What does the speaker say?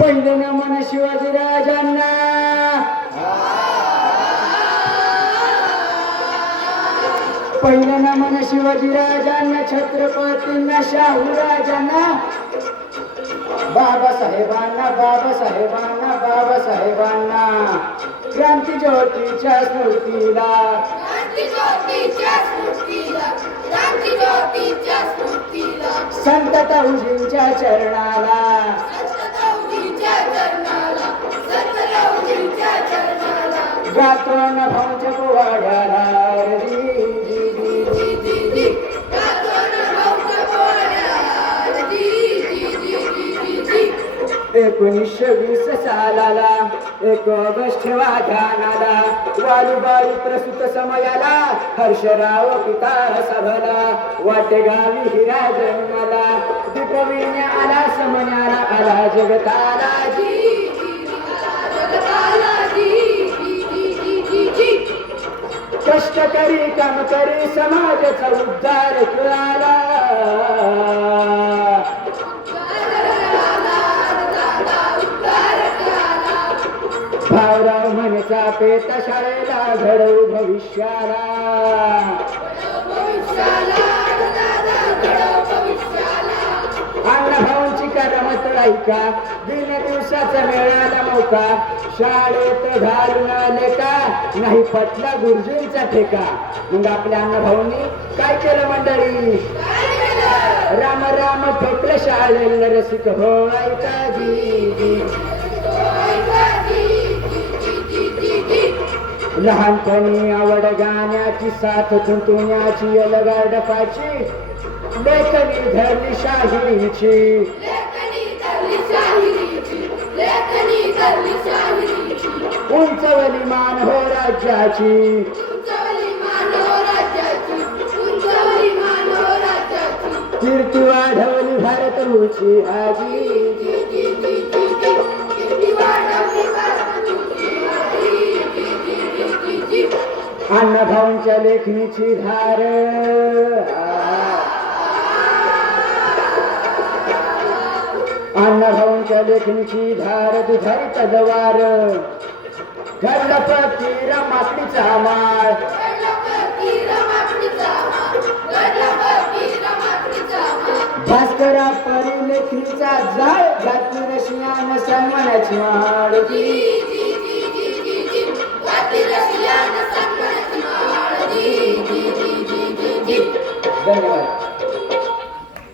पहिलं नमन शिवाजी राजांना. पहिलं नमन शिवाजी राजांना छत्रपतींना शाहू राजांना. बाबासाहेबांना बाबासाहेबांना बाबासाहेबांना. क्रांती ज्योतीच्या स्मृतीला. क्रांती ज्योतीच्या स्मृतीला. क्रांती ज्योतीच्या स्मृती संत ताऊजींच्या चरणाला. गातो न भाऊच्या पोवाड्याला एकोणीसशे वीस सालाला एक ऑगस्ट वाघानाला वालुबाई प्रसूत समयाला हर्षराव पिता सभला वाटेगावी हिरा जन्माला दीपविण्या आला समण्याला आला जगताला जी कष्ट करी काम करी समाजाचा उद्धार केला भावराव म्हणचा पेत शाळेला घडवू भविष्याला. भविष्याला घडव भविष्याला करमत ऐका दिन दिवसाचा मिळाला मोका शाळेत घालून आले का? नाही पटला गुरुजींचा ठेका. मग आपल्या अण्णाभाऊंनी काय केलं मंडळी? राम राम ठोकलं शाळेला रसिक हो ऐका जी लहानपणी आवड गाण्याची साथ तुंतुण्याची अलगाडपाची लेखनी धरली शाहिरीची लेखनी धरली शाहिरीची उंचवली मान हो राज्याची. कीर्ती वाढवली भारत रुची आजी. अण्णाभाऊंच्या लेखणीची धार. अण्णाभाऊंच्या लेखणीची धार दुधारी तलवार घडला फकीरा माकडीचा माळ. भास्करा परी लेखणीचा जाळ. घातली रशियान सन्मानाची माळ. जी